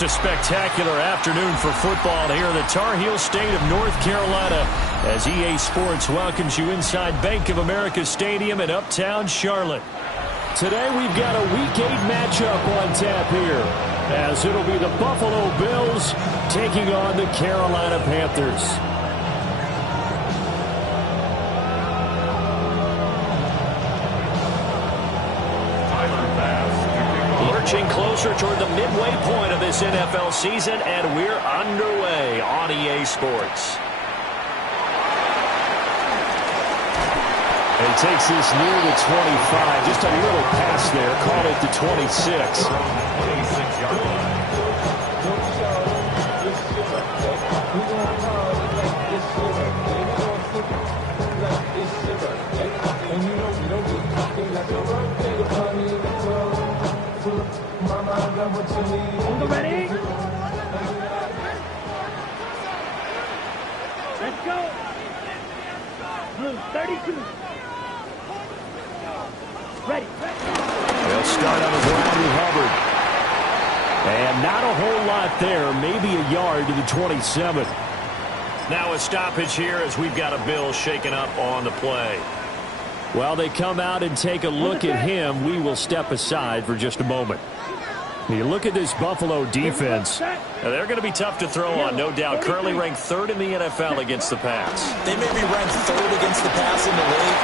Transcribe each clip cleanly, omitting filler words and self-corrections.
Just a spectacular afternoon for football here in the Tar Heel state of North Carolina as EA Sports welcomes you inside Bank of America Stadium in uptown Charlotte. Today we've got a Week 8 matchup on tap here as it'll be the Buffalo Bills taking on the Carolina Panthers. Lurching closer toward the midway point of this NFL season, and we're underway on EA Sports. And he takes this near the 25. Just a little pass there. Call it the 26. 26-yard line. Ready? Let's go. Blue 32. Ready. They'll start on the ground with Hubbard. And not a whole lot there. Maybe a yard to the 27. Now a stoppage here as we've got a Bill shaken up on the play. While they come out and take a look at him, we will step aside for just a moment. You look at this Buffalo defense. They're going to be tough to throw on, no doubt. Currently ranked 3rd in the NFL against the pass. They may be ranked 3rd against the pass in the league,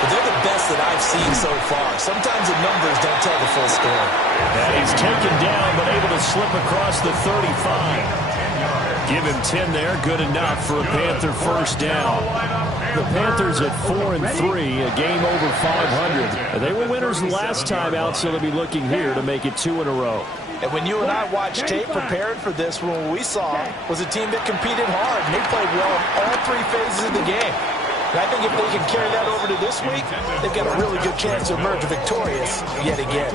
but they're the best that I've seen so far. Sometimes the numbers don't tell the full story. And he's taken down, but able to slip across the 35. Give him 10 there. Good enough for a Panther first down. The Panthers at 4-3, a game over 500. They were winners last time out, so they'll be looking here to make it 2 in a row. And when you and I watched tape prepared for this, what we saw was a team that competed hard, and they played well in all 3 phases of the game. And I think if they can carry that over to this week, they've got a really good chance to emerge victorious yet again.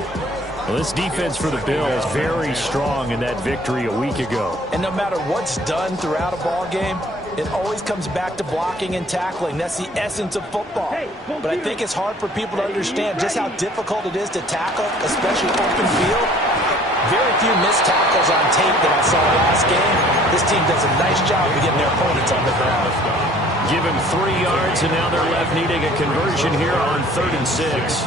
Well, this defense for the Bills very strong in that victory a week ago. And no matter what's done throughout a ball game, it always comes back to blocking and tackling. That's the essence of football. But I think it's hard for people to understand just how difficult it is to tackle, especially open field. Very few missed tackles on tape that I saw last game. This team does a nice job of getting their opponents on the ground. Give him 3 yards, and now they're left needing a conversion here on 3rd and 6.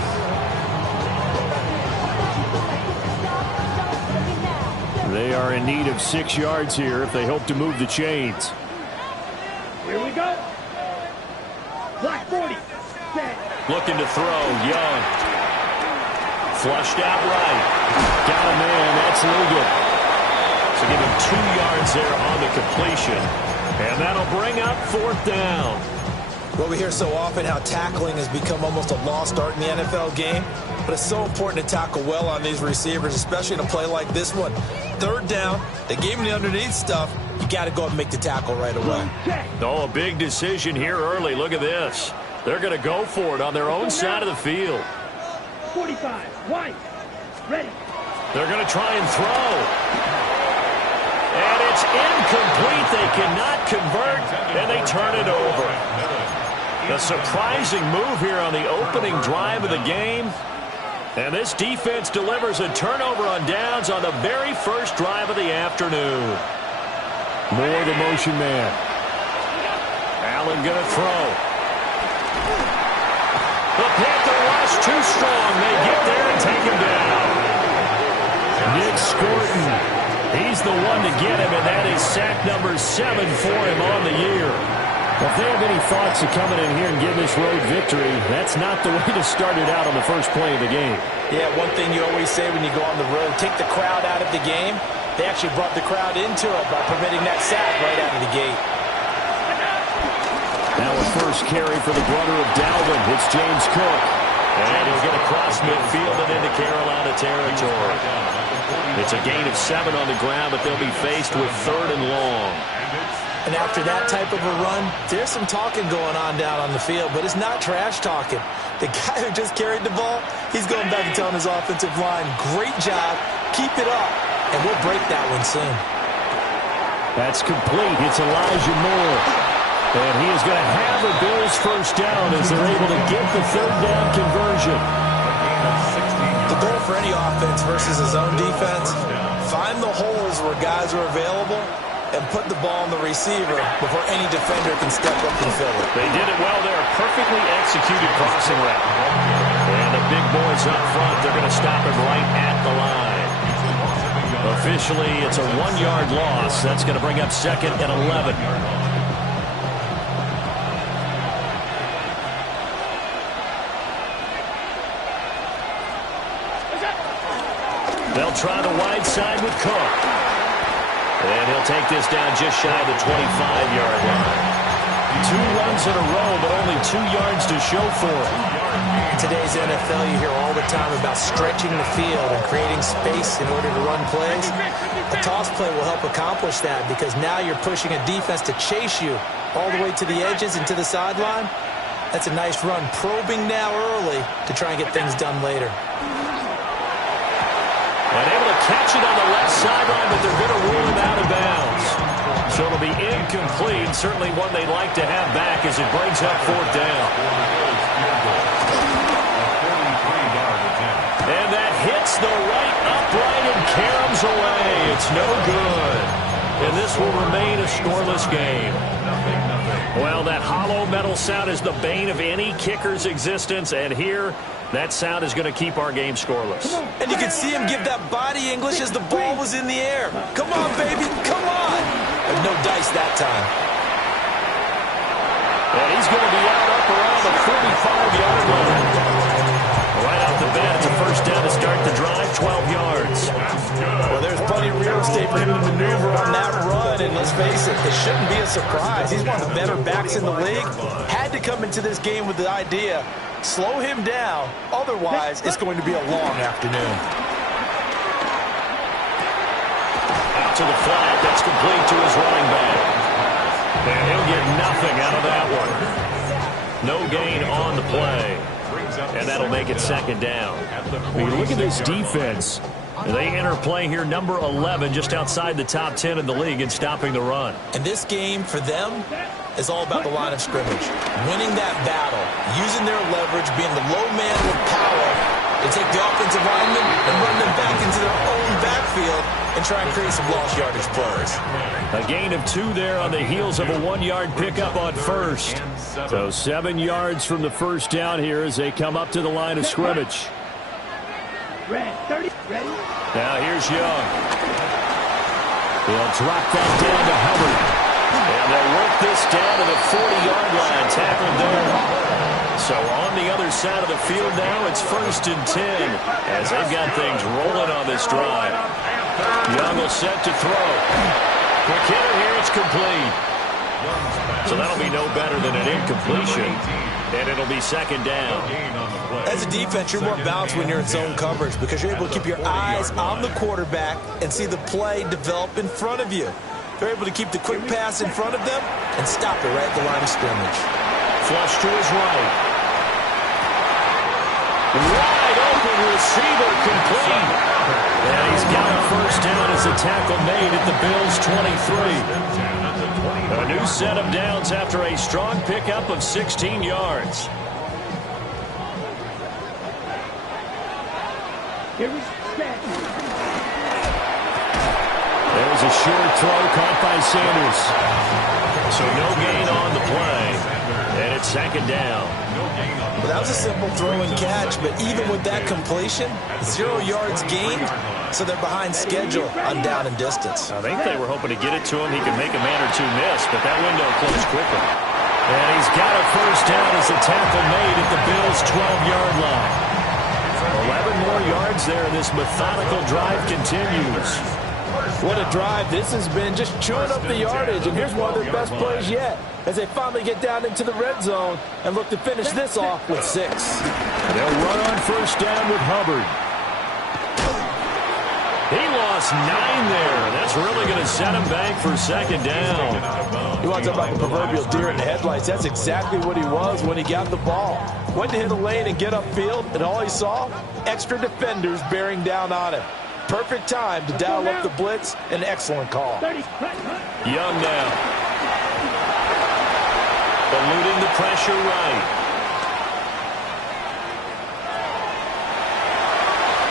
They are in need of 6 yards here if they hope to move the chains. Here we go. Black 40. Set. Looking to throw. Young. Flushed out right. Got a man. That's Ligon. So give him 2 yards there on the completion. And that'll bring up 4th down. Well, we hear so often how tackling has become almost a lost art in the NFL game. But it's so important to tackle well on these receivers, especially in a play like this one. 3rd down. They gave him the underneath stuff. You got to go and make the tackle right away. Oh, a big decision here early. Look at this. They're going to go for it on their own side of the field. 45. White. Ready. They're going to try and throw. And it's incomplete. They cannot convert, and they turn it over. A surprising move here on the opening drive of the game. And this defense delivers a turnover on downs on the very first drive of the afternoon. More the motion man. Allen going to throw. The Panther rush too strong. They get there and take him down. Nick Scorton. He's the one to get him, and that is sack number 7 for him on the year. If they have any thoughts of coming in here and getting this road victory, that's not the way to start it out on the first play of the game. Yeah, one thing you always say when you go on the road, take the crowd out of the game. They actually brought the crowd into it by permitting that sack right out of the gate. Now a first carry for the brother of Dalvin. It's James Cook. And he'll get across midfield and into Carolina territory. It's a gain of 7 on the ground, but they'll be faced with 3rd and long. And after that type of a run, there's some talking going on down on the field, but it's not trash talking. The guy who just carried the ball, he's going back and telling his offensive line, great job, keep it up, and we'll break that one soon. That's complete. It's Elijah Moore. And he is going to have a Bills first down as they're able to get the 3rd down conversion. The goal for any offense versus his own defense, Find the holes where guys are available and put the ball on the receiver before any defender can step up and fill it. They did it well there. Perfectly executed crossing route. And the big boys up front, they're going to stop him right at the line. Officially, it's a 1-yard loss. That's going to bring up 2nd and 11. They'll try the wide side with Cook. And he'll take this down just shy of the 25-yard line. 2 runs in a row, but only 2 yards to show for it. In today's NFL, you hear all the time about stretching the field and creating space in order to run plays. A toss play will help accomplish that because now you're pushing a defense to chase you all the way to the edges and to the sideline. That's a nice run, probing now early to try and get things done later. And able to catch it on the left sideline, but they're going to rule him out of bounds. So it'll be incomplete. Certainly one they'd like to have back as it brings up 4th down. And that hits the right upright and caroms away. It's no good. And this will remain a scoreless game. Well, that hollow metal sound is the bane of any kicker's existence. And here, that sound is going to keep our game scoreless. And you can see him give that body English as the ball was in the air. Come on, baby, come on. And no dice that time. And he's going to be out up around the 45-yard line. Right out the bat, it's a 1st down to start the drive, 12 yards. Well, there's plenty of real estate for him to maneuver on that run, and let's face it, it shouldn't be a surprise. He's one of the better backs in the league. Had to come into this game with the idea, slow him down, otherwise it's going to be a long afternoon. Out to the flat, that's complete to his running back. And he'll get nothing out of that one. No gain on the play. And that'll make it 2nd down. When you look at this defense, they enter play here, number 11, just outside the top 10 in the league in stopping the run. And this game, for them, is all about the line of scrimmage. Winning that battle, using their leverage, being the low man with power to take the offensive linemen and run them back into their own backfield and try and create some lost yardage plays. A gain of 2 there on the heels of a 1-yard pickup on 1st. So 7 yards from the 1st down here as they come up to the line of scrimmage. Red, 30, ready? Now here's Young. He'll drop that down to Hubbard. And they'll work this down to the 40-yard line, tackled there. So on the other side of the field now, it's 1st and 10 as they've got things rolling on this drive. Young will set to throw. Quick hitter here, it's complete. So that'll be no better than an incompletion, and it'll be 2nd down. As a defense, you're more balanced when you're in zone coverage because you're able to keep your eyes on the quarterback and see the play develop in front of you. They're able to keep the quick pass in front of them and stop it right at the line of scrimmage. Flush to his right. Wide open receiver, complete. And he's got a 1st down as a tackle made at the Bills' 23. A new set of downs after a strong pickup of 16 yards. Here we set. There's a short throw caught by Sanders. So no gain on the play. And it's 2nd down. Well, that was a simple throw and catch, but even with that completion, 0 yards gained, so they're behind schedule on down and distance. I think they were hoping to get it to him. He could make a man or 2 miss, but that window closed quickly. And he's got a 1st down as the tackle made at the Bills' 12-yard line. 11 more yards there. This methodical drive continues. What a drive this has been, just chewing up the yardage, and here's one of their best plays yet as they finally get down into the red zone and look to finish this off with 6. They'll run on 1st down with Hubbard. He lost 9 there. That's really going to set him back for 2nd down. You want to talk about the proverbial deer in the headlights? That's exactly what he was when he got the ball. Went to hit a lane and get upfield, and all he saw, extra defenders bearing down on him. Perfect time to dial up the blitz. An excellent call. Young now. Eluding the pressure right.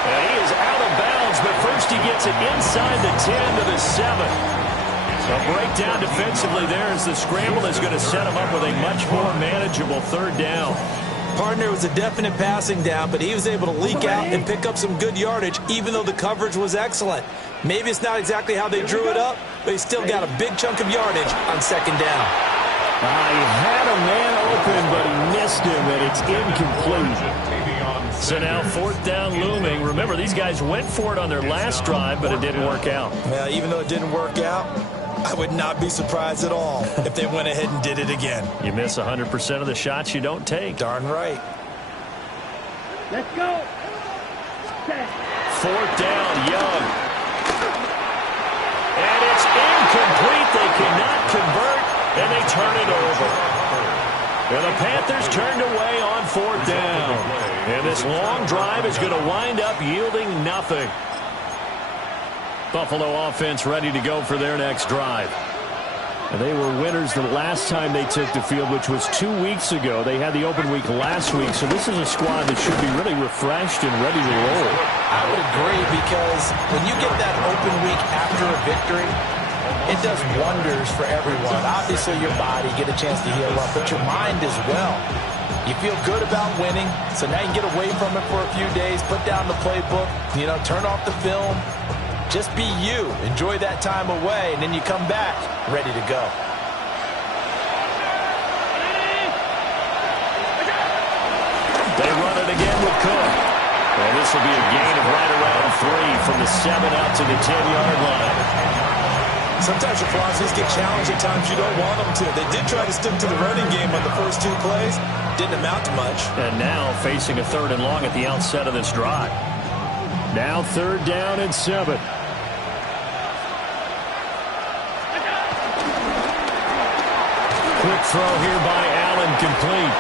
And he is out of bounds, but 1st First, he gets it inside the 10 to the 7. A breakdown defensively there as the scramble is going to set him up with a much more manageable third down. Partner was a definite passing down, but he was able to leak out and pick up some good yardage, even though the coverage was excellent. Maybe it's not exactly how they drew it up, but he still got a big chunk of yardage on second down. He had a man open, but he missed him, and it's incomplete. So now fourth down looming. Remember, these guys went for it on their last drive, but it didn't work out. Well, even though it didn't work out, I would not be surprised at all if they went ahead and did it again. You miss 100% of the shots you don't take. Darn right. Let's go. Set. Fourth down, Young. And it's incomplete. They cannot convert, and they turn it over. And the Panthers turned away on fourth down. And this long drive is going to wind up yielding nothing. Buffalo offense ready to go for their next drive. And they were winners the last time they took the field, which was 2 weeks ago. They had the open week last week, so this is a squad that should be really refreshed and ready to roll. I would agree, because when you get that open week after a victory, it does wonders for everyone. Obviously, your body, get a chance to heal up, but your mind as well. You feel good about winning, so now you can get away from it for a few days, put down the playbook, turn off the film. Just be you. Enjoy that time away, and then you come back ready to go. They run it again with Cook. And this will be a gain of right around 3 from the 7 out to the 10-yard line. Sometimes your philosophies get challenged at times you don't want them to. They did try to stick to the running game on the first 2 plays. Didn't amount to much. And now facing a 3rd and long at the outset of this drive. Now 3rd down and 7. Quick throw here by Allen, complete.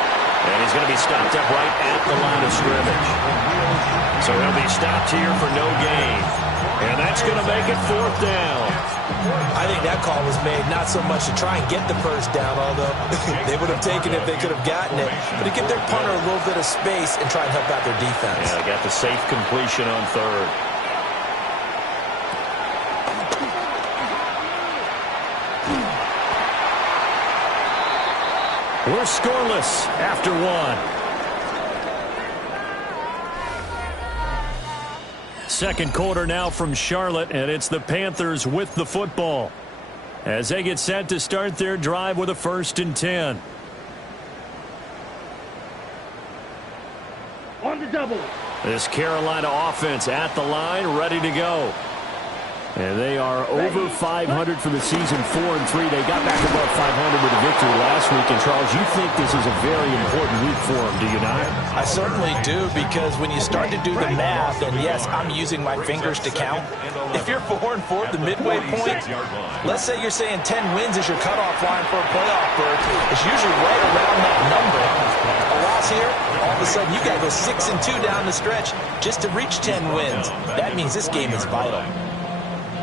And he's going to be stopped up right at the line of scrimmage. So he'll be stopped here for no gain. And that's going to make it 4th down. I think that call was made not so much to try and get the first down, although they would have taken it if they could have gotten it, but to give their punter a little bit of space and try and help out their defense. Yeah, they got the safe completion on 3rd. We're scoreless after 1. Second quarter now from Charlotte, and it's the Panthers with the football as they get set to start their drive with a 1st and 10. On the double. This Carolina offense at the line, ready to go. And they are over 500 for the season, 4-3. They got back above 500 with a victory last week. And, Charles, you think this is a very important week for them, do you not? I certainly do, because when you start to do the math, and yes, I'm using my fingers to count. If you're 4-4 at the midway point, let's say you're saying 10 wins is your cutoff line for a playoff berth. It's usually right around that number. A loss here, all of a sudden you got to go 6-2 down the stretch just to reach 10 wins. That means this game is vital.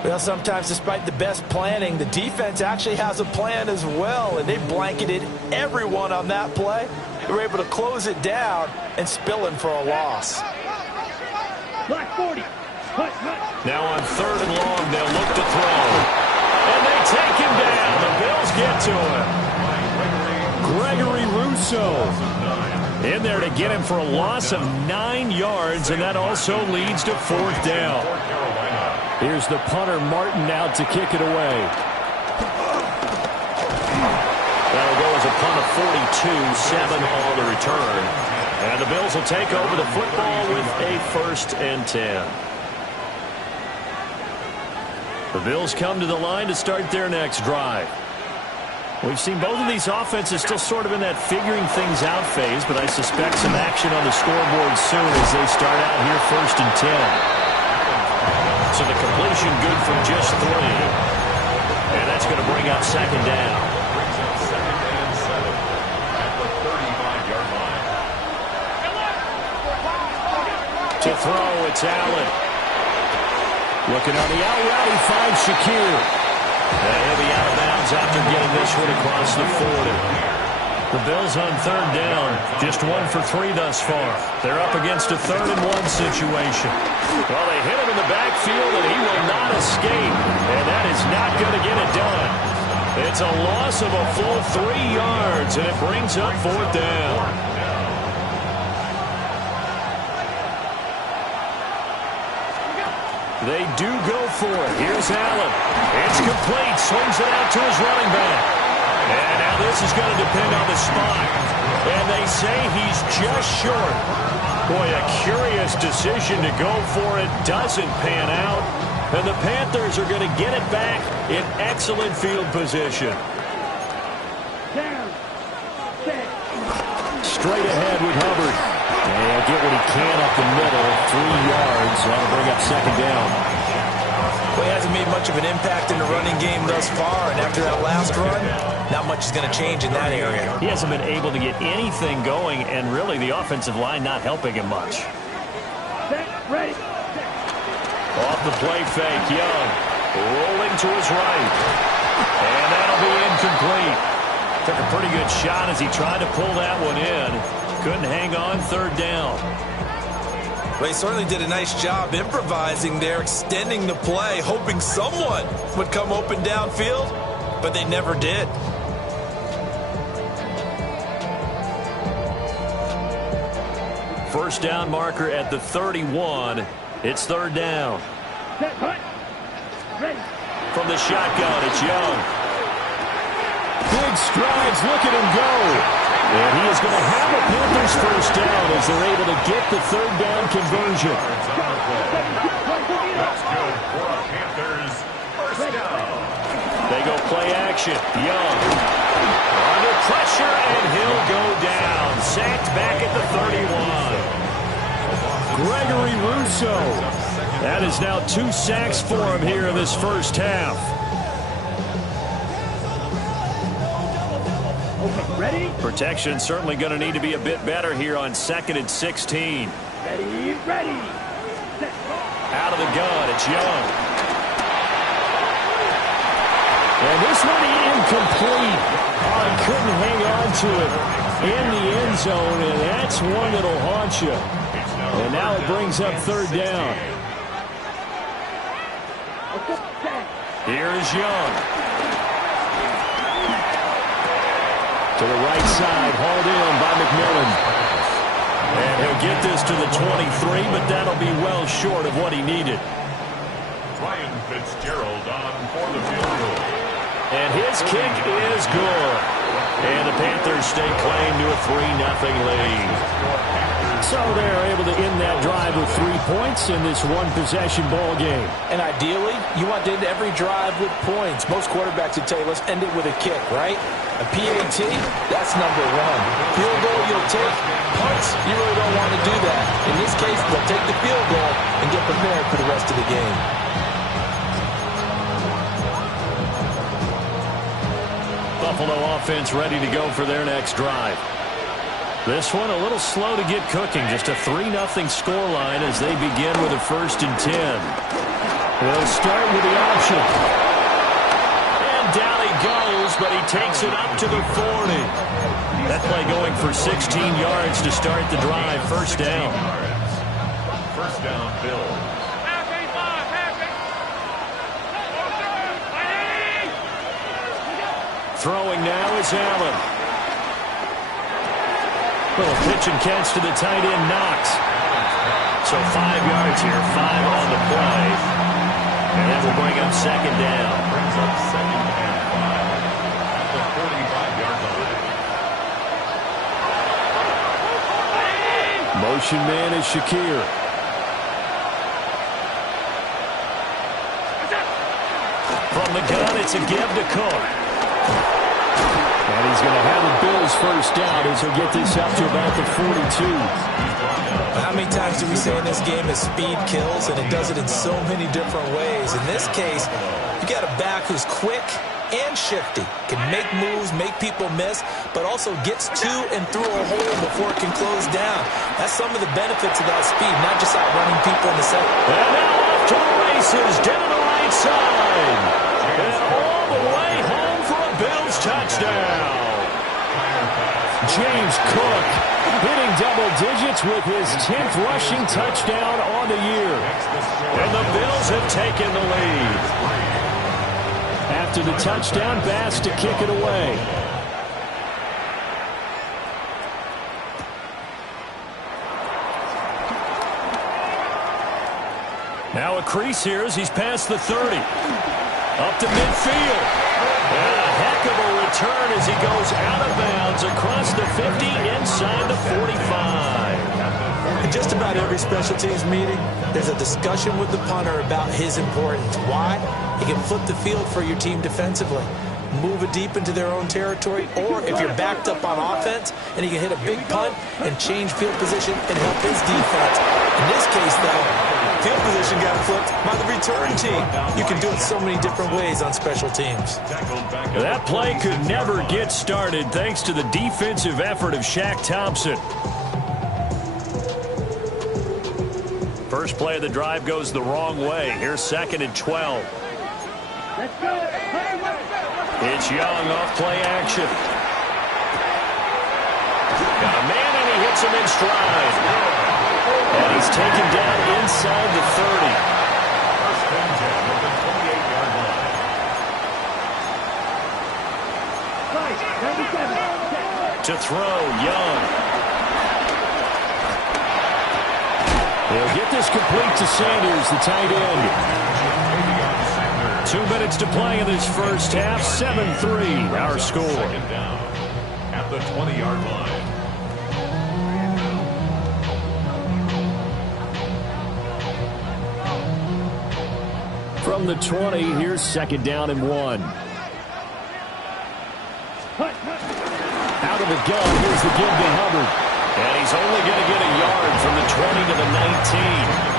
Well, sometimes despite the best planning, the defense actually has a plan as well, and they blanketed everyone on that play. They were able to close it down and spill in for a loss. Black 40. Now on 3rd and long, they'll look to throw. And they take him down. The Bills get to him. Gregory Rousseau in there to get him for a loss of 9 yards, and that also leads to 4th down. Here's the punter, Martin, out to kick it away. That'll go as a punt of 42, 7 on the return. And the Bills will take over the football with a 1st and 10. The Bills come to the line to start their next drive. We've seen both of these offenses still sort of in that figuring things out phase, but I suspect some action on the scoreboard soon as they start out here 1st and 10. So the completion good from just 3. And that's going to bring up 2nd down. To throw, it's Allen. Looking on the out route, he finds Shakir. And he'll be out of bounds after getting this one across the 40. The Bills on third down, just 1 for 3 thus far. They're up against a 3rd-and-1 situation. Well, they hit him in the backfield, and he will not escape. And that is not going to get it done. It's a loss of a full 3 yards, and it brings up 4th down. They do go for it. Here's Allen. It's complete. Swings it out to his running back. And now this is going to depend on the spot. And they say he's just short. Boy, a curious decision to go for it. Doesn't pan out. And the Panthers are going to get it back in excellent field position. Straight ahead with Hubbard. And get what he can up the middle. 3 yards. That'll bring up 2nd down. Well, he hasn't made much of an impact in the running game thus far, and after that last run, not much is going to change in that area. He hasn't been able to get anything going, and really the offensive line not helping him much. Ready. Off the play fake, Young. Rolling to his right. And that'll be incomplete. Took a pretty good shot as he tried to pull that one in. Couldn't hang on, 3rd down. Well, he certainly did a nice job improvising there, extending the play, hoping someone would come open downfield, but they never did. First down marker at the 31. It's 3rd down. From the shotgun, it's Young. Big strides, look at him go. And he is going to have a Panthers first down as they're able to get the 3rd down conversion. They go play action. Young under pressure, and he'll go down. Sacked back at the 31. Gregory Rousseau. That is now 2 sacks for him here in this first half. Ready? Protection certainly going to need to be a bit better here on 2nd and 16. Ready. Out of the gun, it's Young. And this one incomplete. Oh, he couldn't hang on to it in the end zone, and that's one that'll haunt you. And now it brings up 3rd down. Here's Young. To the right side, hauled in by McMillan. And he'll get this to the 23, but that'll be well short of what he needed. Ryan Fitzgerald on for the field goal. And his kick is good. And the Panthers stay claim to a 3-0 lead. So they're able to end that drive with 3 points in this one-possession ball game. And ideally, you want to end every drive with points. Most quarterbacks would tell you, let's end it with a kick, right? A PAT, that's number 1. Field goal you'll take. Punts, you really don't want to do that. In this case, they'll take the field goal and get prepared for the rest of the game. Buffalo offense ready to go for their next drive. This one a little slow to get cooking. Just a 3-0 scoreline as they begin with a 1st and 10. They'll start with the option. And down he goes, but he takes it up to the 40. That play going for 16 yards to start the drive. 1st down. 1st down, Bills. Throwing now is Allen. Little pitch and catch to the tight end, Knox. So 5 yards here, 5 on the play. And that will bring up 2nd down. Brings up 2nd and 5 at the 45-yard line. Motion man is Shakir. From the gun, it's a give to Cook. And he's going to have the Bills first down as he'll get this up to about the 42. How many times do we say in this game that speed kills, and it does it in so many different ways? In this case, you got a back who's quick and shifty, can make moves, make people miss, but also gets to and through a hole before it can close down. That's some of the benefits of that speed, not just outrunning people in the second. And now off to the races, down the right side. And all the way home for a Bills touchdown. James Cook hitting double digits with his 10th rushing touchdown on the year. And the Bills have taken the lead. After the touchdown, Bass to kick it away. Now a crease here as he's past the 30. Up to midfield. And a heck of a return as he goes out of bounds across the 50 inside the 45. In just about every special teams meeting, there's a discussion with the punter about his importance. Why? He can flip the field for your team defensively, move it deep into their own territory, or if you're backed up on offense, and he can hit a big punt and change field position and help his defense. In this case, though, field position got flipped by the return team. You can do it so many different ways on special teams. That play could never get started thanks to the defensive effort of Shaq Thompson. First play of the drive goes the wrong way. Here's 2nd and 12. Let's go. It's Young off play action. Got a man and he hits him in stride. And he's taken down inside the 30. First and 10 at the 28-yard line. Right, 97. To throw, Young. He'll get this complete to Sanders, the tight end. 2 minutes to play in this first half. 7-3, our score. Second down at the 20-yard line. From the 20, here's 2nd down and 1. Out of the gun, here's the give to Hubbard. And he's only going to get a yard from the 20 to the 19.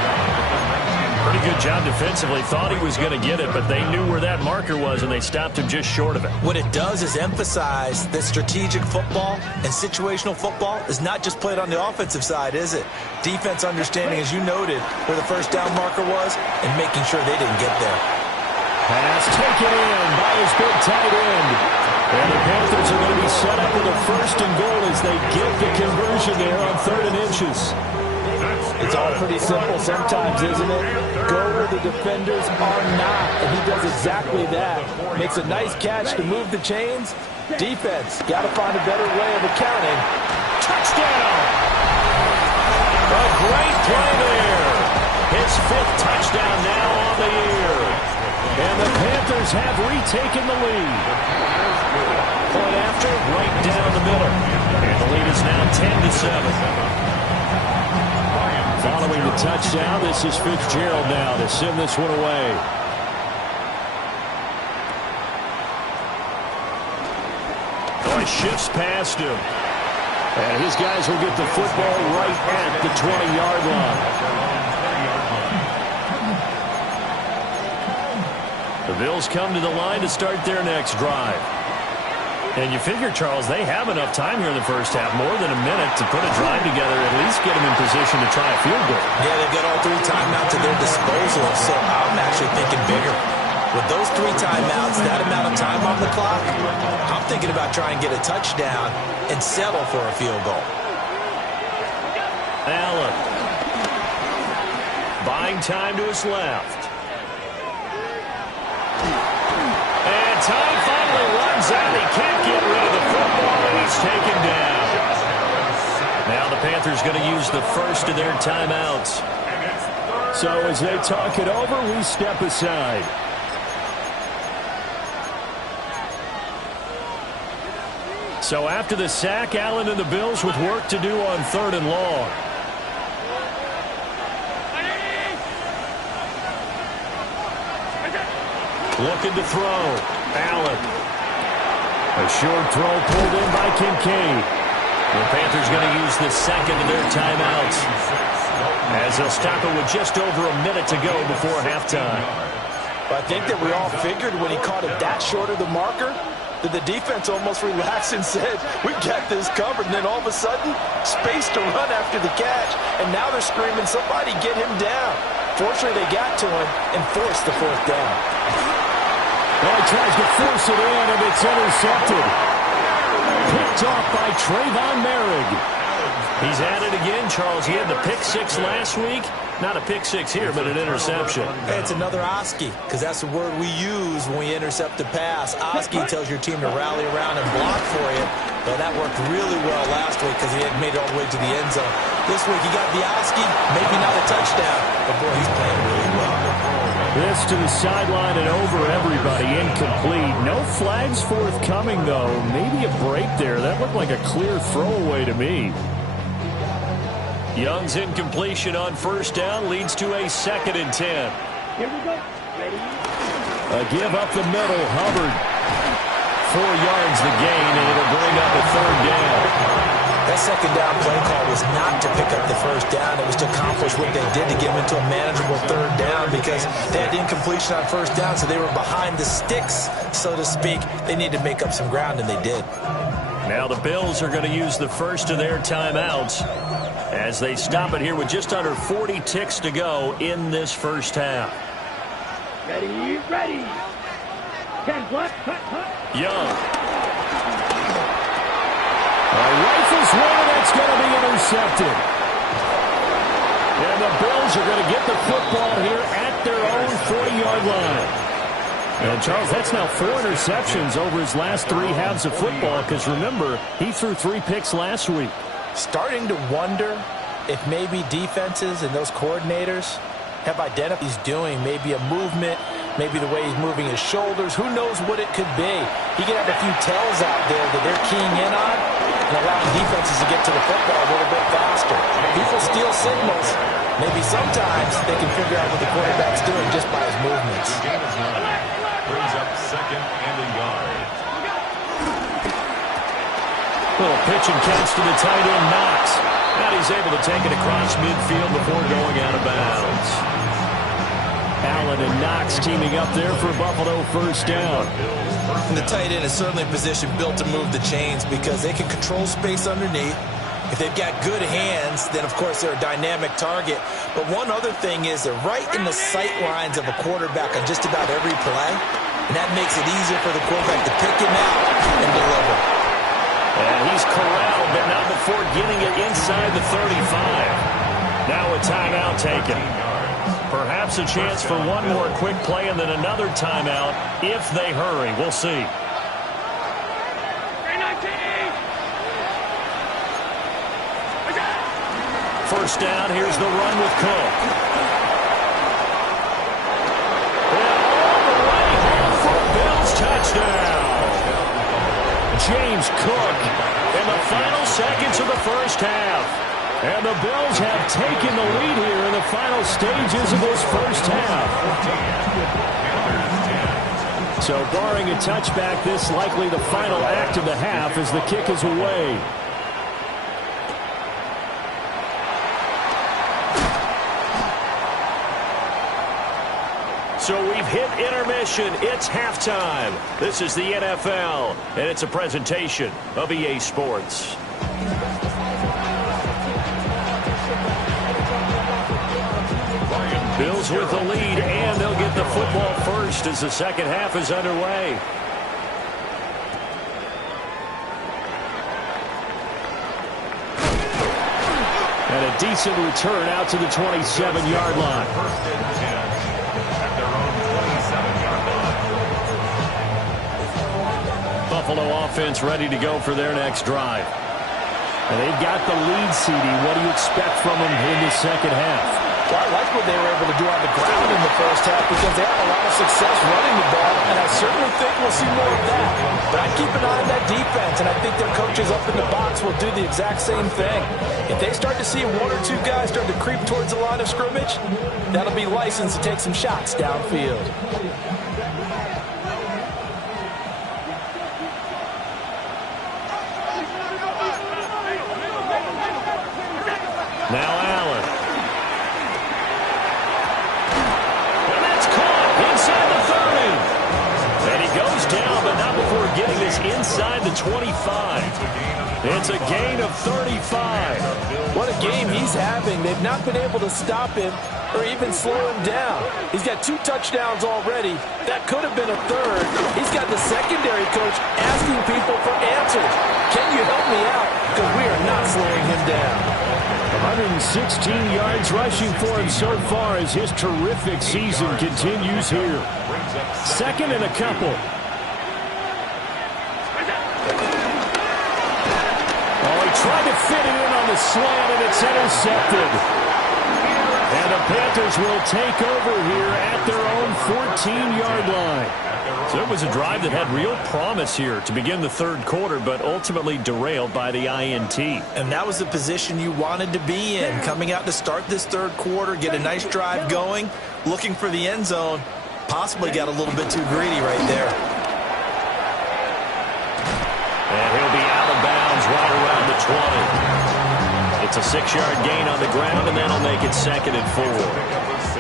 Pretty good job defensively. Thought he was going to get it, but they knew where that marker was, and they stopped him just short of it. What it does is emphasize that strategic football and situational football is not just played on the offensive side, is it? Defense understanding, as you noted, where the first down marker was and making sure they didn't get there. Pass taken in by his big tight end. And the Panthers are going to be set up with a 1st and goal as they get the conversion there on 3rd and inches. It's all pretty simple sometimes, isn't it? Go where the defenders are not, and he does exactly that. Makes a nice catch to move the chains. Defense, got to find a better way of accounting. Touchdown! A great play there. His 5th touchdown now on the year. And the Panthers have retaken the lead. Point after, right down the middle. And the lead is now 10-7. Following the touchdown, this is Fitzgerald now to send this one away. Oh, he shifts past him. And his guys will get the football right at the 20-yard line. The Bills come to the line to start their next drive. And you figure, Charles, they have enough time here in the first half, more than a minute, to put a drive together, at least get them in position to try a field goal. Yeah, they've got all 3 timeouts at their disposal, so I'm actually thinking bigger. With those 3 timeouts, that amount of time on the clock, I'm thinking about trying to get a touchdown and settle for a field goal. Allen. Buying time to his left. And time finally runs out. He can't get rid of the football, and he's taken down. Now the Panthers going to use the first of their timeouts. So as they talk it over, we step aside. So after the sack, Allen and the Bills with work to do on 3rd and long. Looking to throw. Allen. A short throw pulled in by Kincaid. The Panthers going to use the 2nd of their timeouts, as they'll stop it with just over a minute to go before halftime. I think that we all figured when he caught it that short of the marker that the defense almost relaxed and said, we got this covered. And then all of a sudden, space to run after the catch. And now they're screaming, somebody get him down. Fortunately, they got to him and forced the 4th down. Well, he tries to force it in, and it's intercepted. picked off by Trayvon Merrick. He's at it again, Charles. He had the pick six last week. Not a pick six here, but an interception. Hey, it's another Oski, because that's the word we use when we intercept a pass. Oski tells your team to rally around and block for you. But that worked really well last week because he had made it all the way to the end zone. This week he got the Oski, maybe not a touchdown, but boy, he's playing really well. This to the sideline and over everybody. Incomplete. No flags forthcoming, though. Maybe a break there. That looked like a clear throwaway to me. Young's incompletion on first down leads to a 2nd and 10. Here we go. Ready? A give up the middle. Hubbard. 4 yards the gain, and it'll bring up a 3rd down. That 2nd down play call was not to pick up the 1st down. It was to accomplish what they did to get them into a manageable 3rd down because they had incompletion on 1st down, so they were behind the sticks, so to speak. They needed to make up some ground, and they did. Now the Bills are going to use the first of their timeouts as they stop it here with just under 40 ticks to go in this first half. Ready, ready. 10 block, hut, hut. Young. Rifles one, that's going to be intercepted. And the Bills are going to get the football here at their own 40-yard line. And, Charles, that's now 4 interceptions over his last 3 halves of football because, remember, he threw 3 picks last week. Starting to wonder if maybe defenses and those coordinators have identified what he's doing, maybe a movement, maybe the way he's moving his shoulders. Who knows what it could be? He could have a few tells out there that they're keying in on and allowing defenses to get to the football a little bit faster. People steal signals. Maybe sometimes they can figure out what the quarterback's doing just by his movements. Brings up 2nd and a yard. Little pitch and catch to the tight end, Knox. Now he's able to take it across midfield before going out of bounds. Allen and Knox teaming up there for Buffalo 1st down. And the tight end is certainly a position built to move the chains because they can control space underneath. If they've got good hands, then, of course, they're a dynamic target. But one other thing is they're right in the sight lines of a quarterback on just about every play, and that makes it easier for the quarterback to pick him out and deliver. And he's corralled, but not before getting it inside the 35. Now a timeout taken. Perhaps a chance for one more quick play and then another timeout if they hurry. We'll see. First down, here's the run with Cook. And all the way home for Bills touchdown. James Cook in the final seconds of the first half. And the Bills have taken the lead here in the final stages of this first half. So barring a touchback, this likely the final act of the half as the kick is away. So we've hit intermission. It's halftime. This is the NFL, and it's a presentation of EA Sports. Bills with the lead, and they'll get the football first as the second half is underway. And a decent return out to the 27-yard line. First and 10 at their own 27-yard line. Buffalo offense ready to go for their next drive. And they've got the lead, CD. What do you expect from them in the second half? Well, I like what they were able to do on the ground in the first half because they had a lot of success running the ball, and I certainly think we'll see more of that. But I keep an eye on that defense, and I think their coaches up in the box will do the exact same thing. If they start to see 1 or 2 guys start to creep towards the line of scrimmage, that'll be licensed to take some shots downfield. Now Allen. And that's caught inside the 30. And he goes down, but not before getting this inside the 25. It's a gain of 35. What a game he's having. They've not been able to stop him or even slow him down. He's got 2 touchdowns already. That could have been a 3rd. He's got the secondary coach asking people for answers. Can watching for him so far as his terrific season continues here. Second and a couple. Oh, he tried to fit it in on the slant, and it's intercepted. And the Panthers will take over here at their own 14-yard line. So it was a drive that had real promise here to begin the third quarter, but ultimately derailed by the INT. And that was the position you wanted to be in, coming out to start this third quarter, get a nice drive going, looking for the end zone. Possibly got a little bit too greedy right there. And he'll be out of bounds right around the 20. It's a 6-yard gain on the ground, and that'll make it 2nd and 4.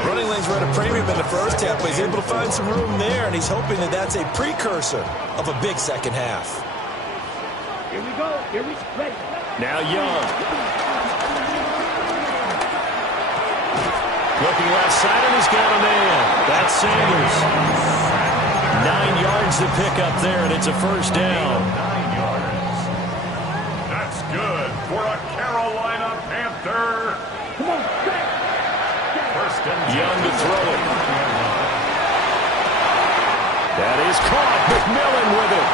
Running lanes were at a premium in the first half, but he's able to find some room there, and he's hoping that that's a precursor of a big second half. Here we go. Here we ready. Now Young. Looking left side, and he's got a man. That's Sanders. 9 yards to pick up there, and it's a first down. 9 yards. That's good for a Carolina Panther. Come on, First and Young to throw it. That is caught. McMillan with it.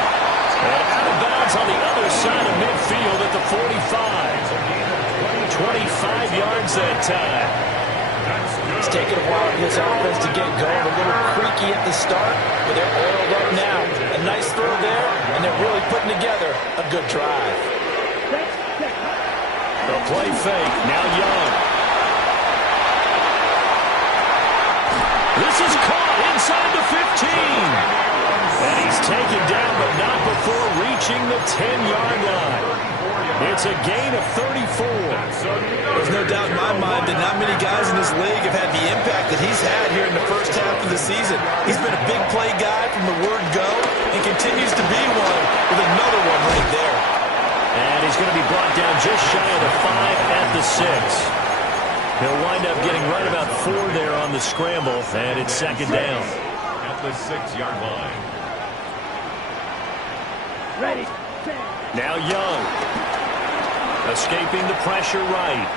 And out of bounds on the other side of midfield at the 45. 25 yards that time. It's taken a while for this offense to get going. A little creaky at the start, but they're oiled up now. A nice throw there, and they're really putting together a good drive. The play fake. Now Young. This is caught inside the 15. And he's taken down, but not before reaching the 10-yard line. It's a gain of 34. There's no doubt in my mind that not many guys in this league have had the impact that he's had here in the first half of the season. He's been a big play guy from the word go and continues to be one with another one right there. And he's going to be brought down just shy of the 5 at the 6. He'll wind up getting right about 4 there on the scramble, and it's 2nd down. at the 6-yard line. Ready. Now Young. Escaping the pressure right.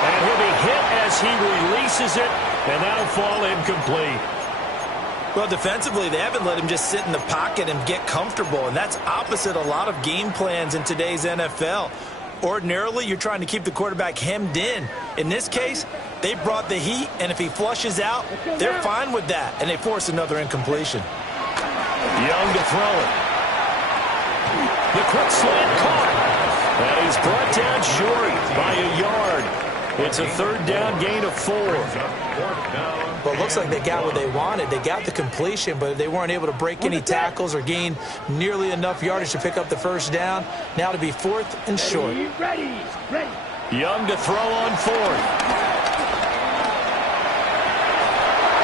And he'll be hit as he releases it, and that'll fall incomplete. Well, defensively, they haven't let him just sit in the pocket and get comfortable, and that's opposite a lot of game plans in today's NFL. Ordinarily, you're trying to keep the quarterback hemmed in. In this case, they brought the heat, and if he flushes out, they're fine with that, and they force another incompletion. Young to throw it. The quick slant caught. And he's brought down short by a yard. It's a 3rd down gain of 4. Well, it looks like they got what they wanted. They got the completion, but they weren't able to break any tackles or gain nearly enough yardage to pick up the 1st down. Now to be 4th and short. Ready. Young to throw on 4th.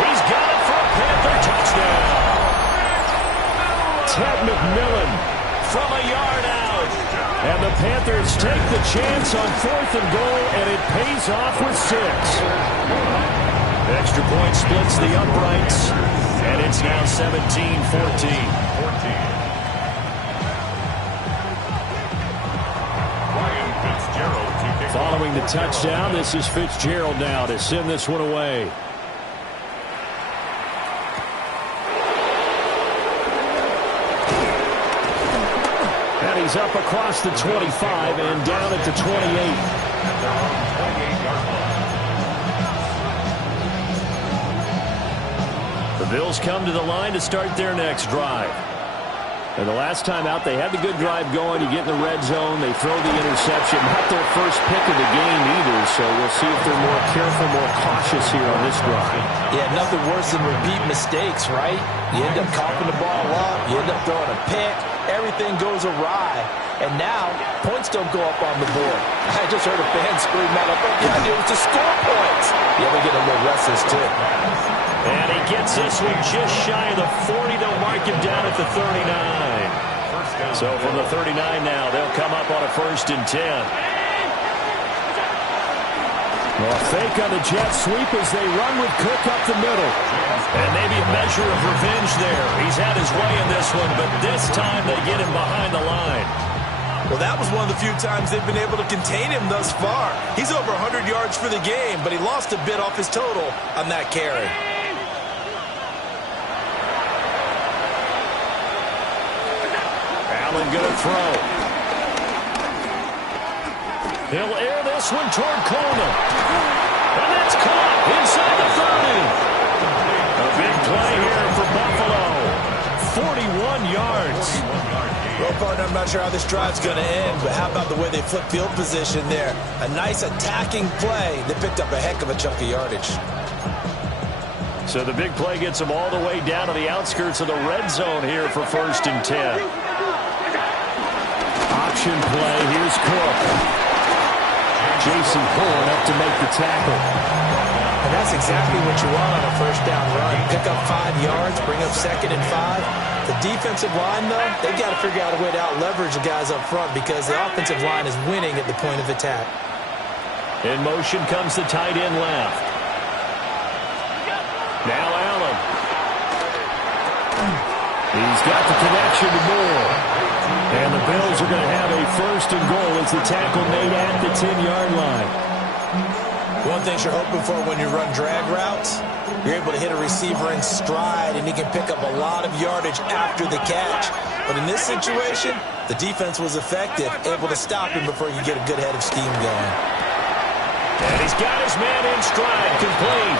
He's got it for a Panther touchdown. Ted McMillan from a yard out. And the Panthers take the chance on 4th and goal, and it pays off with 6. Extra point splits the uprights, and it's now 17-14. Following the touchdown, this is Fitzgerald now to send this one away. And he's up across the 25 and down at the 28. The Bills come to the line to start their next drive. And the last time out, they had the good drive going. You get in the red zone, they throw the interception. Not their first pick of the game either, so we'll see if they're more careful, more cautious here on this drive. Yeah, nothing worse than repeat mistakes, right? You end up coughing the ball up, you end up throwing a pick, everything goes awry. And now, points don't go up on the board. I just heard a fan scream out, I thought the idea was to score points. Yeah, they get a little restless, too. And he gets this one just shy of the 40. They'll mark him down at the 39. So from the 39 now, they'll come up on a 1st and 10. Well, a fake on the jet sweep as they run with Cook up the middle. And maybe a measure of revenge there. He's had his way in this one, but this time they get him behind the line. Well, that was one of the few times they've been able to contain him thus far. He's over 100 yards for the game, but he lost a bit off his total on that carry. Allen going to throw. He'll air this one toward Coleman. And that's caught inside the 30. A big play here for Buffalo. 41 yards. Well, partner, I'm not sure how this drive's going to end, but how about the way they flip field position there? A nice attacking play that picked up a heck of a chunk of yardage. So the big play gets them all the way down to the outskirts of the red zone here for 1st and 10. Option play. Here's Cook. Jason Horn up to make the tackle. And that's exactly what you want on a first down run. Pick up 5 yards, bring up 2nd and 5. The defensive line, though, they've got to figure out a way to out-leverage the guys up front because the offensive line is winning at the point of attack. In motion comes the tight end left. Now Allen. He's got the connection to Moore. And the Bills are going to have a 1st and goal as the tackle made at the 10-yard line. One thing you're hoping for when you run drag routes, you're able to hit a receiver in stride, and he can pick up a lot of yardage after the catch. But in this situation, the defense was effective, able to stop him before you get a good head of steam going. And he's got his man in stride, complete.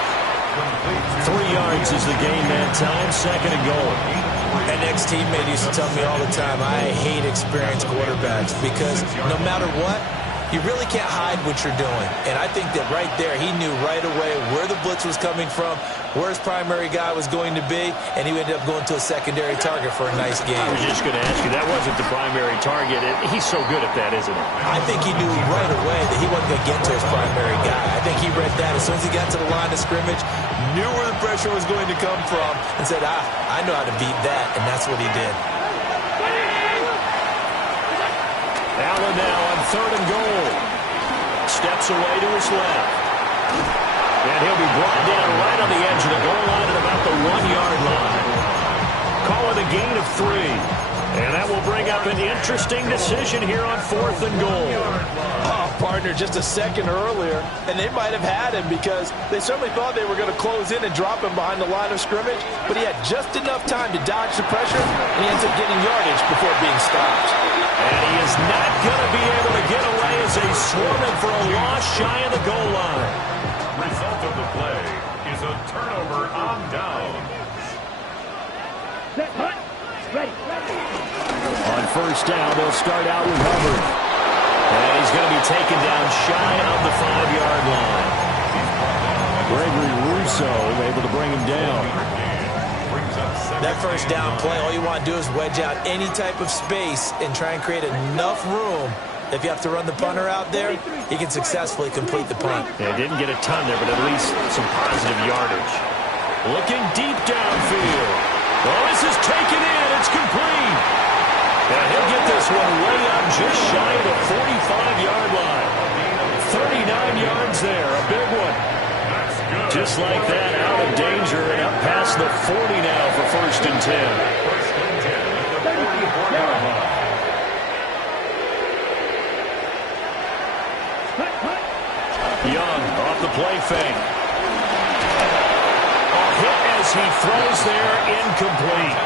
3 yards is the game that time, 2nd and goal. An ex-teammate used to tell me all the time, I hate experienced quarterbacks because no matter what, you really can't hide what you're doing. And I think that right there, he knew right away where the blitz was coming from, where his primary guy was going to be, and he ended up going to a secondary target for a nice game. I was just going to ask you, that wasn't the primary target. He's so good at that, isn't he? I think he knew right away that he wasn't going to get to his primary guy. I think he read that as soon as he got to the line of scrimmage, knew where the pressure was going to come from, and said, I know how to beat that, and that's what he did. Allen now on 3rd and goal. Steps away to his left. And he'll be brought down right on the edge of the goal line at about the 1-yard line. Call it a gain of 3. And that will bring up an interesting decision here on 4th and goal. Oh, partner, just a second earlier, and they might have had him because they certainly thought they were going to close in and drop him behind the line of scrimmage, but he had just enough time to dodge the pressure, and he ends up getting yardage before being stopped. And he is not going to be able to get away as they swarm him for a loss shy of the goal line. Result of the play is a turnover on down. Set, hut, ready. On 1st down, they'll start out with Hubbard. And he's going to be taken down shy of the 5-yard line. Gregory Rousseau able to bring him down. That first down play, all you want to do is wedge out any type of space and try and create enough room. If you have to run the punter out there, he can successfully complete the punt. Yeah, didn't get a ton there, but at least some positive yardage. Looking deep downfield. Oh, this is taken in. It's complete. And he'll get this one way up just shy of the 45-yard line. 39 yards there, a big one. Just like that, out of danger and up past the 40 now for 1st and 10. Young off the play fake. A hit as he throws there, incomplete.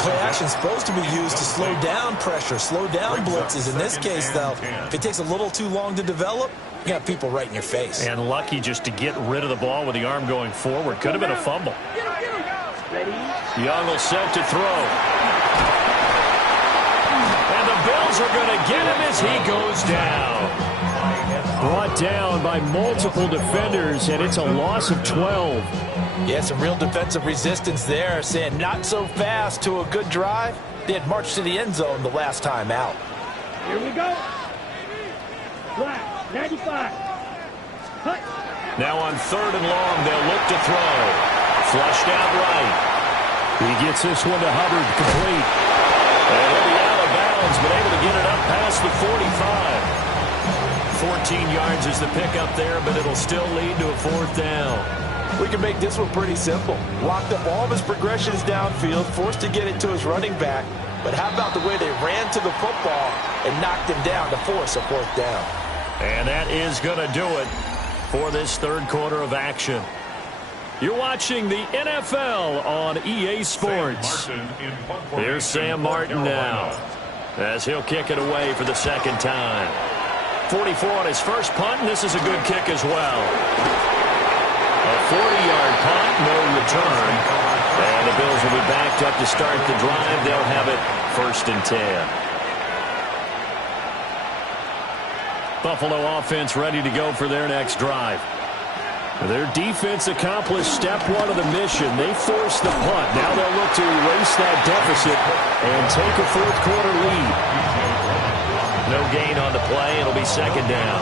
Play action is supposed to be used to slow down pressure, slow down blitzes. In this case, though, if it takes a little too long to develop, you got people right in your face. And lucky just to get rid of the ball with the arm going forward. Could have been a fumble. Young will set to throw. And the Bills are going to get him as he goes down. Brought down by multiple defenders, and it's a loss of 12. Yeah, some real defensive resistance there, saying not so fast to a good drive. They had marched to the end zone the last time out. Here we go. Flat, 95. Hut. Now on 3rd and long, they'll look to throw. Flushed out right. He gets this one to Hubbard, complete. And he'll be out of bounds, but able to get it up past the 45. 14 yards is the pickup there, but it'll still lead to a 4th down. We can make this one pretty simple. Locked up all of his progressions downfield, forced to get it to his running back. But how about the way they ran to the football and knocked him down to force a 4th down? And that is going to do it for this third quarter of action. You're watching the NFL on EA Sports. Here's Sam Martin now as he'll kick it away for the second time. 44 on his first punt, and this is a good kick as well. A 40-yard punt, no return. And the Bills will be backed up to start the drive. They'll have it 1st and 10. Buffalo offense ready to go for their next drive. Their defense accomplished step 1 of the mission. They forced the punt. Now they'll look to erase that deficit and take a 4th quarter lead. No gain on the play. It'll be 2nd down.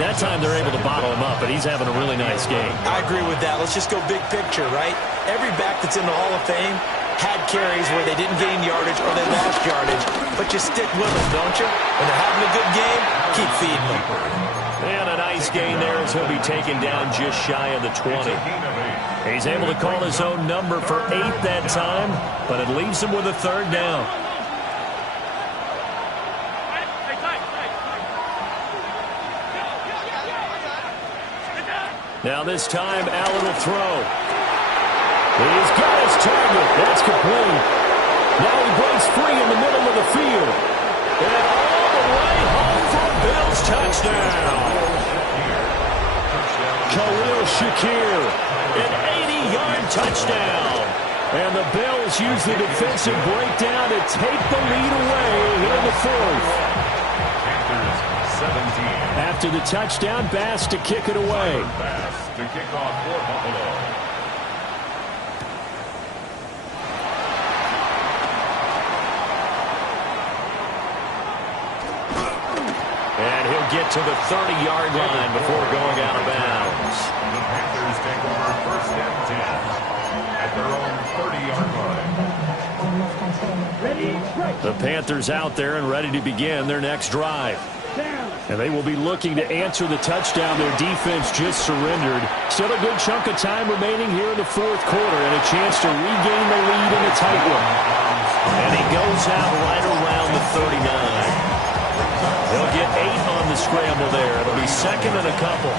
That time they're able to bottle him up, but he's having a really nice game. I agree with that. Let's just go big picture, right? Every back that's in the Hall of Fame had carries where they didn't gain yardage or they lost yardage, but you stick with them, don't you? When they're having a good game, keep feeding them. And a nice gain there as he'll be taken down just shy of the 20. He's able to call his own number for 8 that time, but it leaves him with a 3rd down. Now this time, Allen will throw. He's got his target. That's complete. Now he breaks free in the middle of the field. And all the way home for a Bills touchdown. Khalil Shakir, an 80-yard touchdown. And the Bills use the defensive breakdown to take the lead away here in the 4th. Panthers 17. After the touchdown, Bass to kick it away. Bass to kick off for Buffalo. And he'll get to the 30-yard line before going out of bounds. The Panthers take over 1st and 10 at their own 30-yard line. Ready, break. The Panthers out there and ready to begin their next drive. And they will be looking to answer the touchdown their defense just surrendered. Still a good chunk of time remaining here in the 4th quarter and a chance to regain the lead in a tight one. And he goes out right around the 39. He'll get 8 on the scramble there. It'll be 2nd and a couple.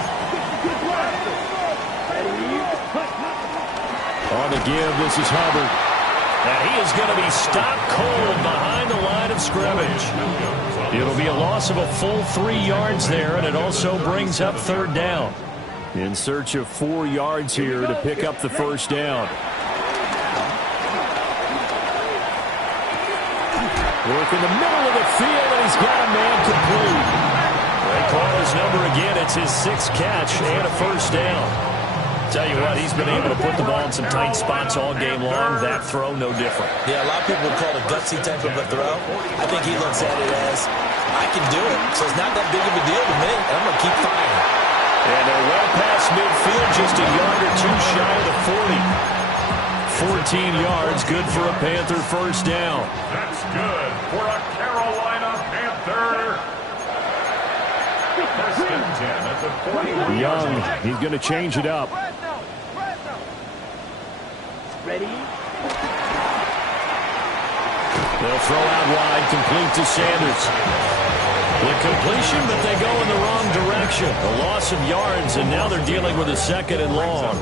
On the give, this is Hubbard. And he is going to be stopped cold behind the line of scrimmage. It'll be a loss of a full 3 yards there, and it also brings up 3rd down. In search of 4 yards here to pick up the 1st down. Work in the middle of the field, and he's got a man complete. They call his number again. It's his 6th catch and a 1st down. Tell you what, he's been able to put the ball in some tight spots all game long. That throw, no different. Yeah, a lot of people would call it a gutsy type of a throw. I think he looks at it as, I can do it, so it's not that big of a deal to me, and I'm going to keep firing. And they're well past midfield, just a yard or 2 shy of the 40. 14 yards, good for a Panther 1st down. That's good for a Carolina Panther. 1st and 10 at the 41. Young, he's going to change it up. Ready? They'll throw out wide, complete to Sanders. The completion, but they go in the wrong direction. A loss of yards, and now they're dealing with a 2nd and long.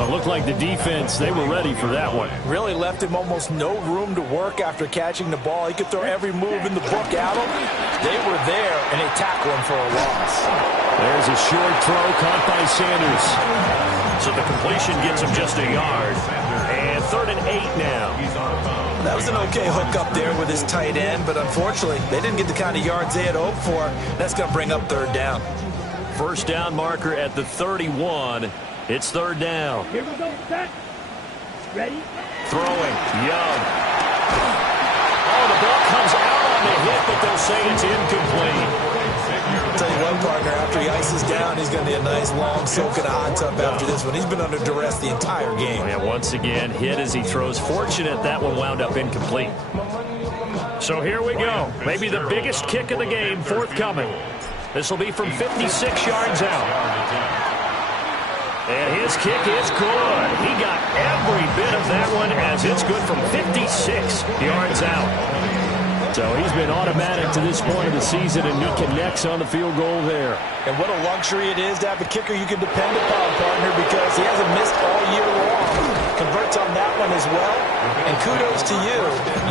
It looked like the defense, they were ready for that one. Really left him almost no room to work after catching the ball. He could throw every move in the book at him. They were there, and they tackle him for a loss. There's a short throw caught by Sanders. So the completion gets him just a yard. And 3rd and 8 now. That was an okay hook up there with his tight end, but unfortunately, they didn't get the kind of yards they had hoped for. That's going to bring up 3rd down. 1st down marker at the 31. It's 3rd down. Here we go. Set. Ready? Throwing. Young. Oh, the ball comes out on the hit, but they'll say it's incomplete. I'll tell you what, partner, after he ices down, he's going to need a nice long soak in a hot tub after this one. He's been under duress the entire game. And once again, hit as he throws. Fortunate that one wound up incomplete. So here we go. Maybe the biggest kick of the game forthcoming. This will be from 56 yards out. And his kick is good. He got every bit of that one as it's good from 56 yards out. So he's been automatic to this point of the season, and he connects on the field goal there. And what a luxury it is to have a kicker you can depend upon, partner, because he hasn't missed all year long. Converts on that one as well. And kudos to you.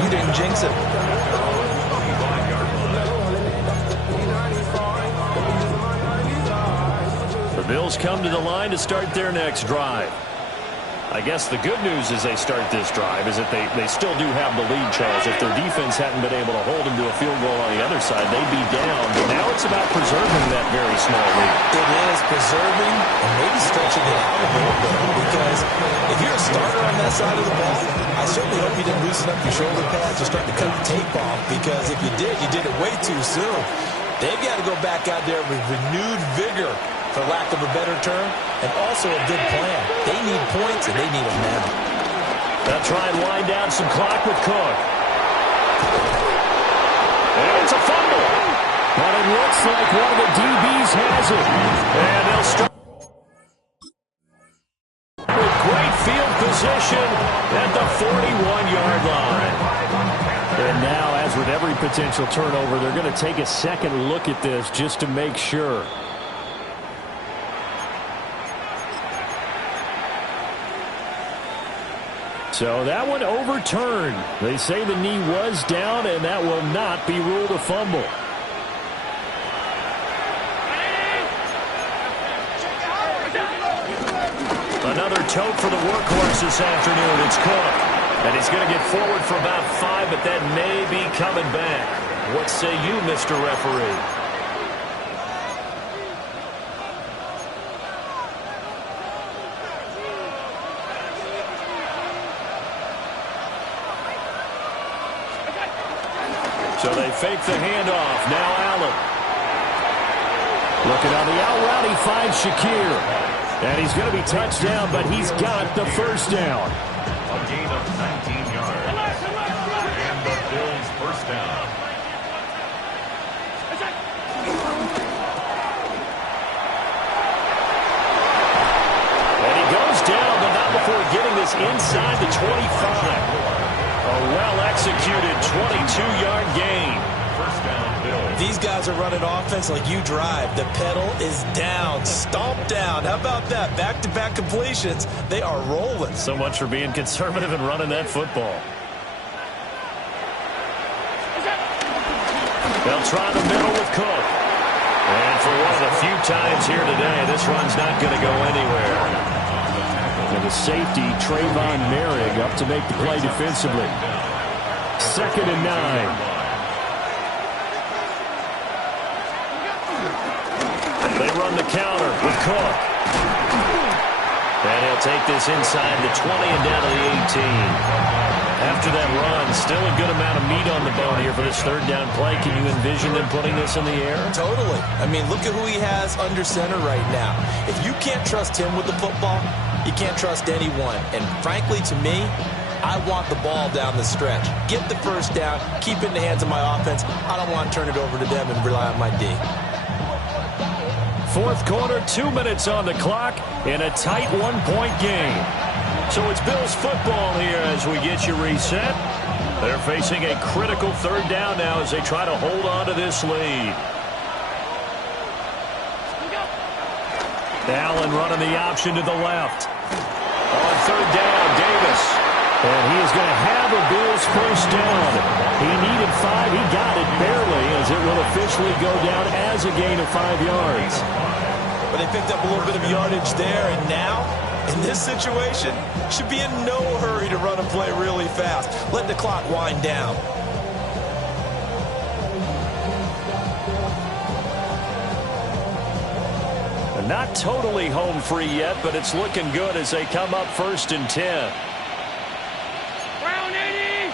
You didn't jinx it. The Bills come to the line to start their next drive. I guess the good news as they start this drive is that they still do have the lead, Charles. If their defense hadn't been able to hold them to a field goal on the other side, they'd be down. But now it's about preserving that very small lead. It is preserving and maybe stretching it out a little bit, because if you're a starter on that side of the ball, I certainly hope you didn't loosen up your shoulder pads or start to cut the tape off, because if you did it way too soon. They've got to go back out there with renewed vigor, for lack of a better term, and also a good plan. They need points, and they need them now. They'll try and wind down some clock with Cook. And it's a fumble. But it looks like one of the DBs has it. And they'll start with great field position at the 41-yard line. And now, as with every potential turnover, they're going to take a second look at this just to make sure. So that one overturned. They say the knee was down, and that will not be ruled a fumble. Another tote for the workhorse this afternoon. It's Cook. And he's going to get forward for about 5, but that may be coming back. What say you, Mr. Referee? So they fake the handoff. Now Allen. Looking on the out route, he finds Shakir. And he's going to be touched down, but he's got the first down. A gain of 19 yards. And the Bills' first down. And he goes down, but not before getting this inside the 25. A well-executed 22-yard gain. First down, Bills. These guys are running offense like you drive. The pedal is down, stomped down. How about that? Back-to-back completions. They are rolling. So much for being conservative and running that football. They'll try the middle with Cook. And for one of the few times here today, this run's not going to go anywhere. And the safety, Trayvon Merrick, up to make the play defensively. 2nd and 9. They run the counter with Cook. And he'll take this inside the 20 and down to the 18. After that run, still a good amount of meat on the bone here for this third down play. Can you envision them putting this in the air? Totally. I mean, look at who he has under center right now. If you can't trust him with the football, you can't trust anyone. And frankly, to me, I want the ball down the stretch. Get the first down, keep it in the hands of my offense. I don't want to turn it over to them and rely on my D. Fourth quarter, 2 minutes on the clock in a tight one-point game. So it's Bills football here as we get you reset. They're facing a critical third down now as they try to hold on to this lead. Allen running the option to the left. On third down, Davis. And he is going to have a Bills first down. He needed 5. He got it barely as it will officially go down as a gain of 5 yards. But they picked up a little bit of yardage there, and now, in this situation, should be in no hurry to run a play really fast. Let the clock wind down. Not totally home free yet, but it's looking good as they come up 1st and 10. Brown 80!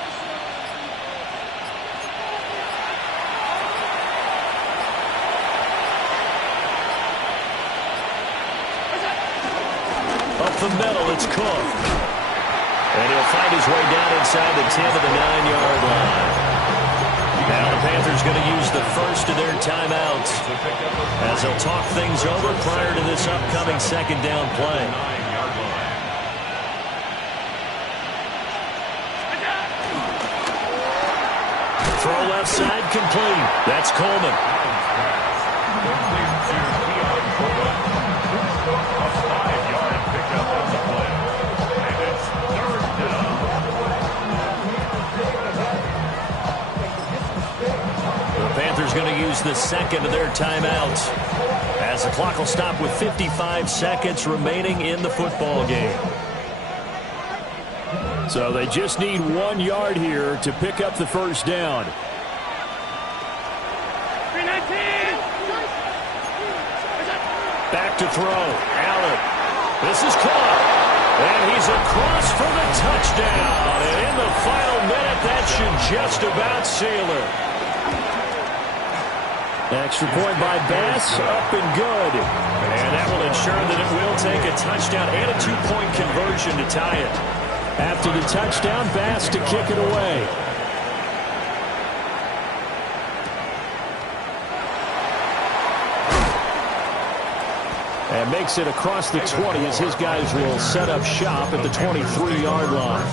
Up the middle, it's Cook. And he'll find his way down inside the 10 to the 9-yard line. Now the Panthers going to use the first of their timeouts as they'll talk things over prior to this upcoming second down play. Throw left side complete. That's Coleman. Panthers going to use the second of their timeouts as the clock will stop with 55 seconds remaining in the football game. So they just need 1 yard here to pick up the first down. Back to throw. Allen. This is caught. And he's across for the touchdown. And in the final minute, that should just about seal it. Extra point by Bass, up and good. And that will ensure that it will take a touchdown and a 2-point conversion to tie it. After the touchdown, Bass to kick it away. And makes it across the 20 as his guys will set up shop at the 23-yard line.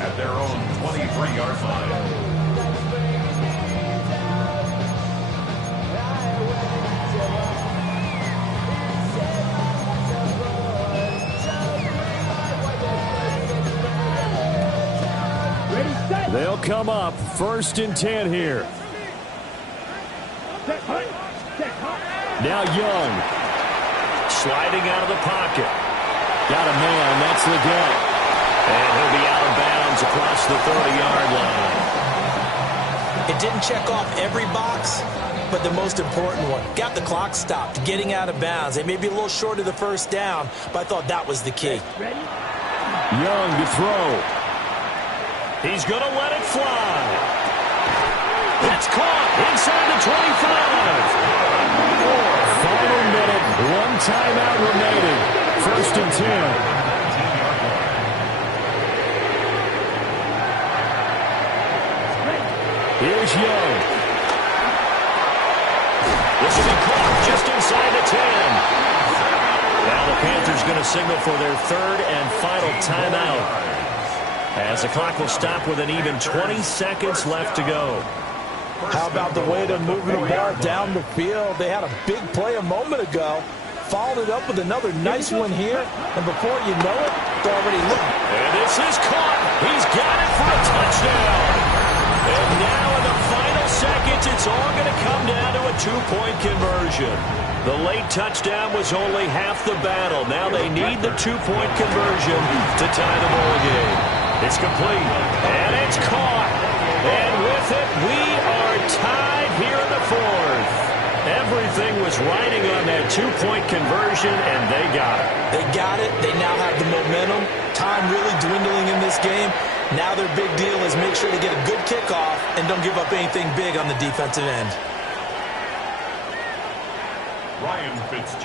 At their own 23-yard line. They'll come up 1st and 10 here. Now Young. Sliding out of the pocket. Got a man. That's the get. And he'll be out of bounds across the 30-yard line. It didn't check off every box, but the most important one. Got the clock stopped, getting out of bounds. They may be a little short of the first down, but I thought that was the key. Young to throw. He's going to let it fly. It's caught inside the 25. Final minute, 1 timeout remaining. 1st and 10. Here's Young. This will be caught just inside the 10. Now the Panthers going to signal for their 3rd and final timeout, as the clock will stop with an even 20 seconds left to go. How about the way they're moving the ball down the field? They had a big play a moment ago. Followed it up with another nice one here. And before you know it, they're already looking. And this is caught. He's got it for a touchdown. And now in the final seconds, it's all going to come down to a 2-point conversion. The late touchdown was only half the battle. Now they need the 2-point conversion to tie the ball game. It's complete, and it's caught. And with it, we are tied here in the 4th. Everything was riding on that 2-point conversion, and they got it. They got it. They now have the momentum. Time really dwindling in this game. Now their big deal is make sure they get a good kickoff and don't give up anything big on the defensive end.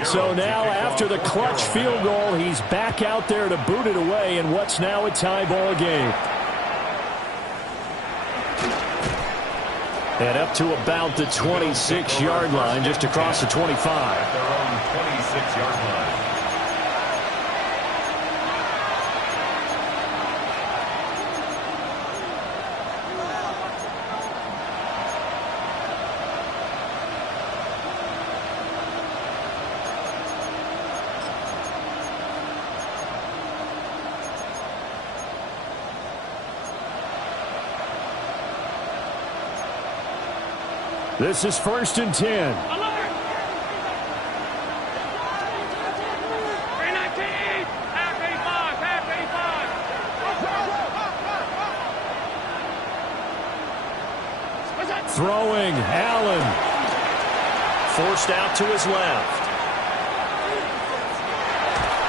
So now after the clutch field goal, he's back out there to boot it away in what's now a tie ball game. And up to about the 26-yard line, just across the 25. At their own 26-yard line. This is 1st and 10. Throwing, Allen. Forced out to his left.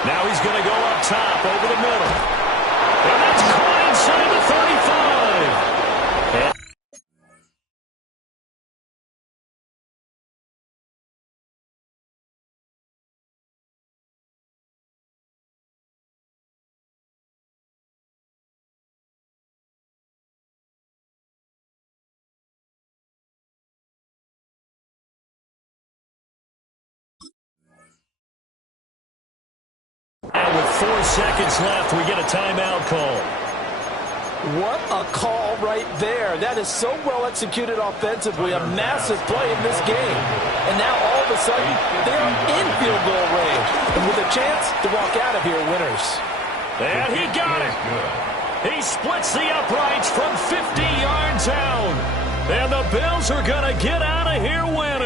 Now he's going to go up top over the middle. And that's caught inside the 35. 4 seconds left. We get a timeout call. What a call right there. That is so well executed offensively. A massive play in this game. And now all of a sudden, they are in field goal range. And with a chance to walk out of here winners. And he got it. He splits the uprights from 50 yards out. And the Bills are going to get out of here winners.